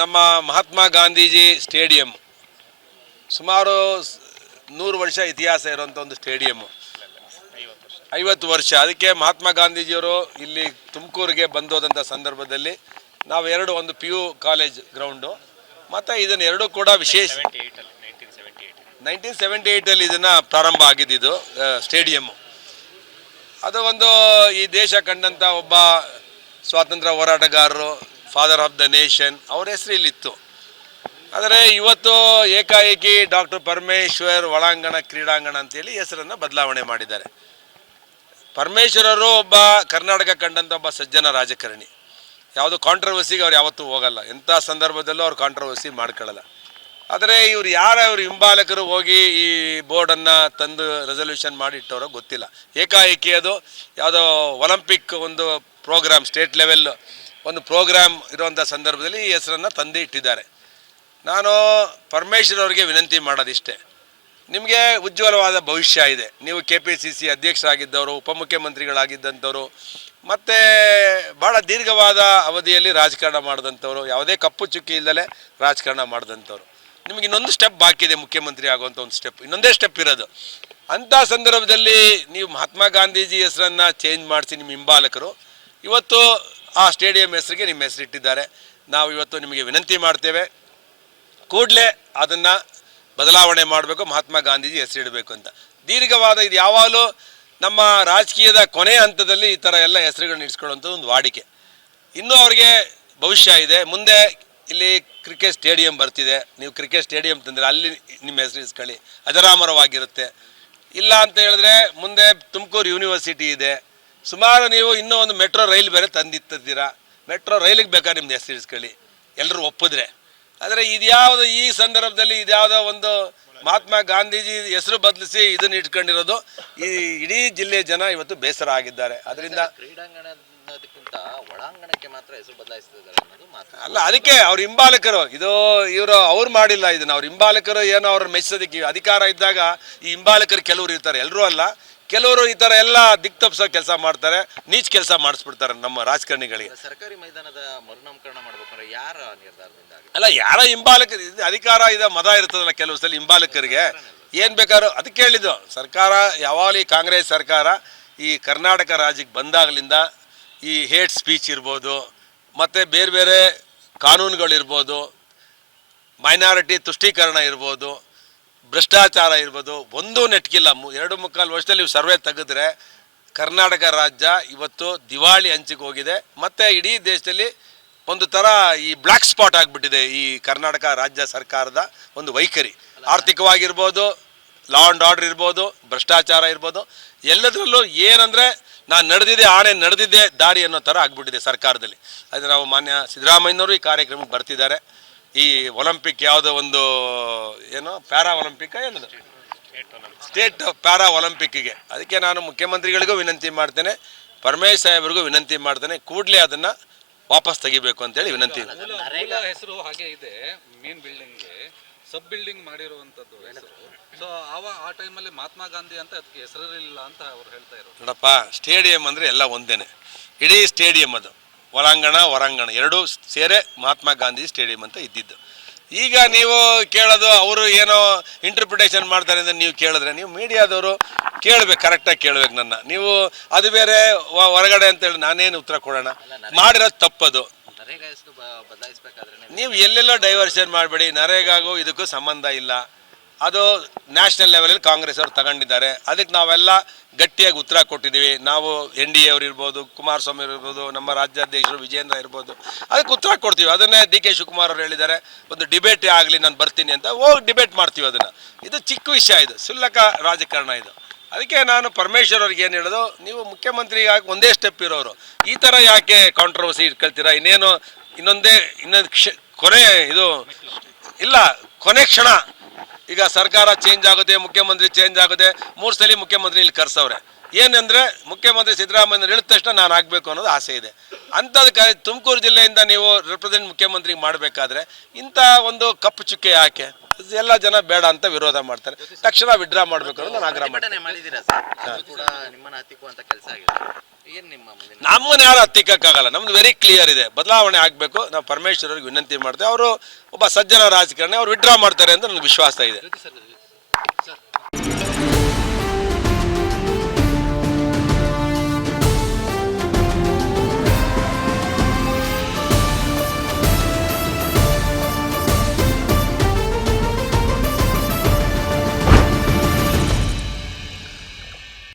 ನಮ್ಮ ಮಹಾತ್ಮ ಗಾಂಧೀಜಿ ಸ್ಟೇಡಿಯಂ ಸುಮಾರು 100 ವರ್ಷ ಇತಿಹಾಸ ಇರುವಂಥ ಒಂದು ಸ್ಟೇಡಿಯಮ್ಮು, 50 ವರ್ಷ. ಅದಕ್ಕೆ ಮಹಾತ್ಮ ಗಾಂಧೀಜಿಯವರು ಇಲ್ಲಿ ತುಮಕೂರಿಗೆ ಬಂದೋದಂಥ ಸಂದರ್ಭದಲ್ಲಿ ನಾವು ಒಂದು PU ಕಾಲೇಜ್ ಗ್ರೌಂಡು ಮತ್ತು ಇದನ್ನು ಎರಡೂ ಕೂಡ ವಿಶೇಷ 1978 ಇದನ್ನು ಪ್ರಾರಂಭ ಆಗಿದ್ದು ಸ್ಟೇಡಿಯಮ್ಮು. ಅದು ಒಂದು ಈ ದೇಶ ಕಂಡಂಥ ಒಬ್ಬ ಸ್ವಾತಂತ್ರ್ಯ ಹೋರಾಟಗಾರರು, ಫಾದರ್ ಆಫ್ ದ ನೇಷನ್, ಅವ್ರ ಹೆಸರು ಇಲ್ಲಿತ್ತು. ಆದರೆ ಇವತ್ತು ಏಕಾಏಕಿ ಡಾಕ್ಟರ್ ಪರಮೇಶ್ವರ್ ಒಳಾಂಗಣ ಕ್ರೀಡಾಂಗಣ ಅಂತೇಳಿ ಹೆಸರನ್ನು ಬದಲಾವಣೆ ಮಾಡಿದ್ದಾರೆ. ಪರಮೇಶ್ವರರು ಒಬ್ಬ ಕರ್ನಾಟಕ ಕಂಡಂಥ ಒಬ್ಬ ಸಜ್ಜನ ರಾಜಕಾರಣಿ. ಯಾವುದು ಕಾಂಟ್ರವರ್ಸಿಗೆ ಅವ್ರು ಯಾವತ್ತೂ ಹೋಗಲ್ಲ, ಎಂಥ ಸಂದರ್ಭದಲ್ಲೂ ಅವ್ರು ಕಾಂಟ್ರವರ್ಸಿ ಮಾಡ್ಕೊಳ್ಳಲ್ಲ. ಆದರೆ ಇವರು ಇವರು ಹಿಂಬಾಲಕರು ಹೋಗಿ ಈ ಬೋರ್ಡನ್ನು ತಂದು ರೆಸಲ್ಯೂಷನ್ ಮಾಡಿ ಇಟ್ಟವರೋ ಗೊತ್ತಿಲ್ಲ. ಏಕಾಏಕಿ ಅದು ಯಾವುದೋ ಒಲಿಂಪಿಕ್ ಒಂದು ಪ್ರೋಗ್ರಾಮ್, ಸ್ಟೇಟ್ ಲೆವೆಲ್ ಒಂದು ಪ್ರೋಗ್ರಾಮ್ ಇರುವಂಥ ಸಂದರ್ಭದಲ್ಲಿ ಈ ಹೆಸರನ್ನು ತಂದು ಇಟ್ಟಿದ್ದಾರೆ. ನಾನು ಪರಮೇಶ್ವರ್ ಅವರಿಗೆ ವಿನಂತಿ ಮಾಡೋದಿಷ್ಟೇ, ನಿಮಗೆ ಉಜ್ವಲವಾದ ಭವಿಷ್ಯ ಇದೆ. ನೀವು KPCC ಅಧ್ಯಕ್ಷರಾಗಿದ್ದವರು, ಉಪಮುಖ್ಯಮಂತ್ರಿಗಳಾಗಿದ್ದಂಥವ್ರು, ಮತ್ತು ಭಾಳ ದೀರ್ಘವಾದ ಅವಧಿಯಲ್ಲಿ ರಾಜಕಾರಣ ಮಾಡಿದಂಥವ್ರು, ಯಾವುದೇ ಕಪ್ಪು ಚುಕ್ಕಿ ಇಲ್ಲದೆ ರಾಜಕಾರಣ ಮಾಡಿದಂಥವ್ರು. ನಿಮಗೆ ಇನ್ನೊಂದು ಸ್ಟೆಪ್ ಬಾಕಿ ಇದೆ, ಮುಖ್ಯಮಂತ್ರಿ ಆಗುವಂಥ ಒಂದು ಸ್ಟೆಪ್, ಇನ್ನೊಂದೇ ಸ್ಟೆಪ್ ಇರೋದು. ಅಂಥ ಸಂದರ್ಭದಲ್ಲಿ ನೀವು ಮಹಾತ್ಮ ಗಾಂಧೀಜಿ ಹೆಸರನ್ನು ಚೇಂಜ್ ಮಾಡಿಸಿ ನಿಮ್ಮ ಹಿಂಬಾಲಕರು ಇವತ್ತು ಆ ಸ್ಟೇಡಿಯಂ ಹೆಸರಿಗೆ ನಿಮ್ಮ ಹೆಸರಿಟ್ಟಿದ್ದಾರೆ. ನಾವು ಇವತ್ತು ನಿಮಗೆ ವಿನಂತಿ ಮಾಡ್ತೇವೆ, ಕೂಡಲೇ ಅದನ್ನು ಬದಲಾವಣೆ ಮಾಡಬೇಕು, ಮಹಾತ್ಮ ಗಾಂಧೀಜಿ ಹೆಸರಿಡಬೇಕು ಅಂತ. ದೀರ್ಘವಾದ ಇದು ಯಾವಾಗಲೂ ನಮ್ಮ ರಾಜಕೀಯದ ಕೊನೆಯ ಹಂತದಲ್ಲಿ ಈ ಥರ ಎಲ್ಲ ಹೆಸರುಗಳನ್ನ ಇಡ್ಸ್ಕೊಳ್ಳೋಂಥದ್ದು ಒಂದು ವಾಡಿಕೆ. ಇನ್ನೂ ಅವ್ರಿಗೆ ಭವಿಷ್ಯ ಇದೆ. ಮುಂದೆ ಇಲ್ಲಿ ಕ್ರಿಕೆಟ್ ಸ್ಟೇಡಿಯಂ ಬರ್ತಿದೆ, ನೀವು ಕ್ರಿಕೆಟ್ ಸ್ಟೇಡಿಯಂ ತಂದರೆ ಅಲ್ಲಿ ನಿಮ್ಮ ಹೆಸರು ಇಸ್ಕೊಳ್ಳಿ, ಅಜರಾಮರವಾಗಿರುತ್ತೆ. ಇಲ್ಲ ಅಂತ ಹೇಳಿದ್ರೆ ಮುಂದೆ ತುಮಕೂರು ಯೂನಿವರ್ಸಿಟಿ ಇದೆ, ಸುಮಾರು ನೀವು ಇನ್ನೂ ಒಂದು ಮೆಟ್ರೋ ರೈಲ್ ಬೇರೆ ತಂದಿತ್ತಿದ್ದೀರಾ, ಮೆಟ್ರೋ ರೈಲಿಗೆ ಬೇಕಾದ್ರೆ ನಿಮ್ದು ಹೆಸರು ಇಸ್ಕೊಳ್ಳಿ, ಎಲ್ಲರೂ ಒಪ್ಪಿದ್ರೆ. ಆದರೆ ಇದ್ಯಾವುದು ಈ ಸಂದರ್ಭದಲ್ಲಿ ಇದ್ಯಾವುದೋ ಒಂದು ಮಹಾತ್ಮ ಗಾಂಧೀಜಿ ಹೆಸರು ಬದಲಿಸಿ ಇದನ್ನು ಇಟ್ಕೊಂಡಿರೋದು ಈ ಇಡೀ ಜಿಲ್ಲೆಯ ಜನ ಇವತ್ತು ಬೇಸರ ಆಗಿದ್ದಾರೆ. ಅದರಿಂದ ಕ್ರೀಡಾಂಗಣಕ್ಕಿಂತ ಒಳಾಂಗಣಕ್ಕೆ ಮಾತ್ರ ಹೆಸರು ಬದಲಾಯಿಸ್ತಿದ್ದಾರೆ ಅನ್ನೋದು ಮಾತ್ರ ಅಲ್ಲ, ಅದಕ್ಕೆ ಅವ್ರ ಹಿಂಬಾಲಕರು ಅವ್ರು ಮಾಡಿಲ್ಲ ಇದನ್ನು. ಅವ್ರ ಹಿಂಬಾಲಕರು ಏನೋ ಅವ್ರ ಮೆಚ್ಚೋದಕ್ಕೆ ಅಧಿಕಾರ ಇದ್ದಾಗ ಈ ಹಿಂಬಾಲಕರು ಕೆಲವರು ಇರ್ತಾರೆ, ಎಲ್ಲರೂ ಅಲ್ಲ, ಕೆಲವರು ಈ ಥರ ಎಲ್ಲ ದಿಕ್ತಪ್ಸೋ ಕೆಲಸ ಮಾಡ್ತಾರೆ, ನೀಚ್ ಕೆಲಸ ಮಾಡಿಸ್ಬಿಡ್ತಾರೆ ನಮ್ಮ ರಾಜಕಾರಣಿಗಳಿಗೆ. ಸರ್ಕಾರಿ ಮೈದಾನದ ಮರುನಾಮಕರಣ ಮಾಡ್ಬೇಕಾದ್ರೆ ಯಾರ ನಿರ್ಧಾರದಿಂದ ಅಲ್ಲ, ಯಾರ ಹಿಂಬಾಲಕರು ಅಧಿಕಾರ ಇದೆ, ಮದ ಇರ್ತದಲ್ಲ ಕೆಲವು ಸಲ ಹಿಂಬಾಲಕರಿಗೆ ಏನು ಬೇಕಾದ್ರೂ. ಅದಕ್ಕೆ ಹೇಳಿದ್ದು, ಸರ್ಕಾರ ಯಾವಾಗಲೂ ಈ ಕಾಂಗ್ರೆಸ್ ಸರ್ಕಾರ ಈ ಕರ್ನಾಟಕ ರಾಜ್ಯಕ್ಕೆ ಬಂದಾಗಲಿಂದ ಈ ಹೇಟ್ ಸ್ಪೀಚ್ ಇರ್ಬೋದು, ಮತ್ತು ಬೇರೆ ಬೇರೆ ಕಾನೂನುಗಳಿರ್ಬೋದು, ಮೈನಾರಿಟಿ ತುಷ್ಟೀಕರಣ ಇರ್ಬೋದು, ಭ್ರಷ್ಟಾಚಾರ ಇರ್ಬೋದು, ಒಂದೂ ನೆಟ್ಕಿಲ್ಲ. 2.25 ವರ್ಷದಲ್ಲಿ ಸರ್ವೆ ತೆಗೆದ್ರೆ ಕರ್ನಾಟಕ ರಾಜ್ಯ ಇವತ್ತು ದಿವಾಳಿ ಅಂಚಿಗೆ ಹೋಗಿದೆ. ಮತ್ತು ಇಡೀ ದೇಶದಲ್ಲಿ ಒಂದು ಥರ ಈ ಬ್ಲ್ಯಾಕ್ ಸ್ಪಾಟ್ ಆಗಿಬಿಟ್ಟಿದೆ ಈ ಕರ್ನಾಟಕ ರಾಜ್ಯ ಸರ್ಕಾರದ ಒಂದು ವೈಖರಿ. ಆರ್ಥಿಕವಾಗಿರ್ಬೋದು, ಲಾ ಆ್ಯಂಡ್ ಆರ್ಡರ್ ಇರ್ಬೋದು, ಭ್ರಷ್ಟಾಚಾರ ಇರ್ಬೋದು, ಎಲ್ಲದರಲ್ಲೂ ಏನಂದರೆ ನಾನು ನಡೆದಿದ್ದೆ ದಾರಿ ಅನ್ನೋ ಥರ ಆಗಿಬಿಟ್ಟಿದೆ ಸರ್ಕಾರದಲ್ಲಿ. ಅದು ನಾವು ಮಾನ್ಯ ಸಿದ್ದರಾಮಯ್ಯನವರು ಈ ಕಾರ್ಯಕ್ರಮಕ್ಕೆ ಬರ್ತಿದ್ದಾರೆ. ಈ ಒಲಿಂಪಿಕ್ ಯಾವುದೋ ಒಂದು ಪ್ಯಾರಾ ಒಲಿಂಪಿಕ್ ಏನದು ಸ್ಟೇಟ್ ಪ್ಯಾರಾ ಒಲಿಂಪಿಕ್ಗೆ, ಅದಕ್ಕೆ ನಾನು ಮುಖ್ಯಮಂತ್ರಿಗಳಿಗೂ ವಿನಂತಿ ಮಾಡ್ತೇನೆ, ಪರಮೇಶ್ ಸಾಹೇಬ್ರಿಗೂ ವಿನಂತಿ ಮಾಡ್ತೇನೆ, ಕೂಡಲೇ ಅದನ್ನು ವಾಪಸ್ ತೆಗಿಬೇಕು ಅಂತೇಳಿ ವಿನಂತಿ. ಹೆಸರು ಹಾಗೆ ಇದೆ, ಮೇನ್ ಬಿಲ್ಡಿಂಗ್ಗೆ ಸಬ್ ಬಿಲ್ಡಿಂಗ್ ಮಾಡಿರುವಂಥದ್ದು ಹೆಸರು. ಸೊ ಆ ಟೈಮಲ್ಲಿ ಮಹಾತ್ಮ ಗಾಂಧಿ ಅಂತ ಅದಕ್ಕೆ ಹೆಸರಿರಲಿಲ್ಲ ಅಂತ ಅವ್ರು ಹೇಳ್ತಾ ಇರೋದು. ನೋಡಪ್ಪ, ಸ್ಟೇಡಿಯಂ ಅಂದರೆ ಎಲ್ಲ ಒಂದೇನೆ, ಇಡೀ ಸ್ಟೇಡಿಯಂ ಅದು ಹೊರಾಂಗಣ ಎರಡೂ ಸೇರೆ ಮಹಾತ್ಮ ಗಾಂಧಿ ಸ್ಟೇಡಿಯಂ ಅಂತ ಇದ್ದಿದ್ದು. ಈಗ ನೀವು ಕೇಳೋದು ಅವರು ಏನೋ ಇಂಟರ್ಪ್ರಿಟೇಷನ್ ಮಾಡ್ತಾರೆ ಅಂತ ನೀವು ಕೇಳಿದ್ರೆ, ನೀವು ಮೀಡಿಯಾದವರು ಕೇಳಬೇಕು, ಕರೆಕ್ಟಾಗಿ ಕೇಳಬೇಕು ನನ್ನ. ನೀವು ಅದು ಬೇರೆ ಹೊರಗಡೆ ಅಂತೇಳಿ ನಾನೇನು ಉತ್ತರ ಕೊಡೋಣ? ಮಾಡಿರೋದು ತಪ್ಪದು. ನೀವು ಎಲ್ಲೆಲ್ಲೋ ಡೈವರ್ಷನ್ ಮಾಡಬೇಡಿ. ನರೇಗಾಗೂ ಇದಕ್ಕೂ ಸಂಬಂಧ ಇಲ್ಲ. ಅದು ನ್ಯಾಷನಲ್ ಲೆವೆಲಲ್ಲಿ ಕಾಂಗ್ರೆಸ್ ಅವರು ತಗೊಂಡಿದ್ದಾರೆ. ಅದಕ್ಕೆ ನಾವೆಲ್ಲ ಗಟ್ಟಿಯಾಗಿ ಉತ್ತರ ಕೊಟ್ಟಿದ್ದೀವಿ. ನಾವು NDA ಅವರು ಇರ್ಬೋದು, ಕುಮಾರಸ್ವಾಮಿ ಅವರು ಇರ್ಬೋದು, ನಮ್ಮ ರಾಜ್ಯಾಧ್ಯಕ್ಷರು ವಿಜೇಂದ್ರ ಇರ್ಬೋದು, ಅದಕ್ಕೆ ಉತ್ತರ ಕೊಡ್ತೀವಿ. ಅದನ್ನೇ DK ಶಿವಕುಮಾರ್ ಅವರು ಹೇಳಿದ್ದಾರೆ, ಒಂದು ಡಿಬೇಟೇ ಆಗಲಿ, ನಾನು ಬರ್ತೀನಿ ಅಂತ. ಹೋಗಿ ಡಿಬೇಟ್ ಮಾಡ್ತೀವಿ ಅದನ್ನು. ಇದು ಚಿಕ್ಕ ವಿಷಯ, ಇದು ಕ್ಷುಲ್ಲಕ ರಾಜಕಾರಣ ಇದು. ಅದಕ್ಕೆ ನಾನು ಪರಮೇಶ್ವರ್ ಅವ್ರಿಗೆ ಏನು ಹೇಳೋದು, ನೀವು ಮುಖ್ಯಮಂತ್ರಿಗಾಗಿ ಒಂದೇ ಸ್ಟೆಪ್ ಇರೋರು, ಈ ಥರ ಯಾಕೆ ಕಾಂಟ್ರವರ್ಸಿ ಇಟ್ಕೊಳ್ತೀರಾ? ಇನ್ನೊಂದು ಕೊನೆ ಕ್ಷಣ. ಈಗ ಸರ್ಕಾರ ಚೇಂಜ್ ಆಗುತ್ತೆ, ಮುಖ್ಯಮಂತ್ರಿ ಚೇಂಜ್ ಆಗುತ್ತೆ, 3 ಸಲ ಮುಖ್ಯಮಂತ್ರಿ ಇಲ್ಲಿ ಕರ್ಸವ್ರೆ. ಏನಂದರೆ ಮುಖ್ಯಮಂತ್ರಿ ಸಿದ್ದರಾಮಯ್ಯ ಹೇಳಿದ ತಕ್ಷಣ ನಾನು ಆಗಬೇಕು ಅನ್ನೋದು ಆಸೆ ಇದೆ. ಅಂಥದಕ್ಕೆ ತುಮಕೂರು ಜಿಲ್ಲೆಯಿಂದ ನೀವು ರೆಪ್ರೆಸೆಂಟ್ ಮುಖ್ಯಮಂತ್ರಿಗೆ ಮಾಡಬೇಕಾದ್ರೆ ಇಂಥ ಒಂದು ಕಪ್ಪು ಚುಕ್ಕೆ ಯಾಕೆ? ಎಲ್ಲ ಜನ ಬೇಡ ಅಂತ ವಿರೋಧ ಮಾಡ್ತಾರೆ. ತಕ್ಷಣ ವಿಡ್ರಾ ಮಾಡಬೇಕು ಅನ್ನೋದು ನಾನು ಆಗ್ರಹ ಮಾಡ್ತೀನಿ. ಪ್ರತಿಭಟನೆ ಮಾಡಿದ್ದೀರಾ ಸರ್, ಅದು ಕೂಡ ನಿಮ್ಮನ್ನ ಹತ್ತಿಕ್ಕುವಂತ ಕೆಲಸ ಆಗಿದೆ. ಏನ್ ನಿಮ್ಮ ಮುಂದಿನ ನಮ್ಮನ್ನ ಯಾರು ಹತ್ತಿಕ್ಕಾಗಲ್ಲ. ನಮ್ದು ವೆರಿ ಕ್ಲಿಯರ್ ಇದೆ, ಬದಲಾವಣೆ ಆಗಬೇಕು. ನಾವು ಪರಮೇಶ್ವರ್ ಅವ್ರಿಗೆ ವಿನಂತಿ ಮಾಡ್ತೇವೆ. ಅವರು ಒಬ್ಬ ಸಜ್ಜನ ರಾಜಕಾರಣಿ, ಅವ್ರು ವಿಡ್ರಾ ಮಾಡ್ತಾರೆ ಅಂತ ನನಗೆ ವಿಶ್ವಾಸ ಇದೆ. ಜ್ಯೋತಿ ಸರ್,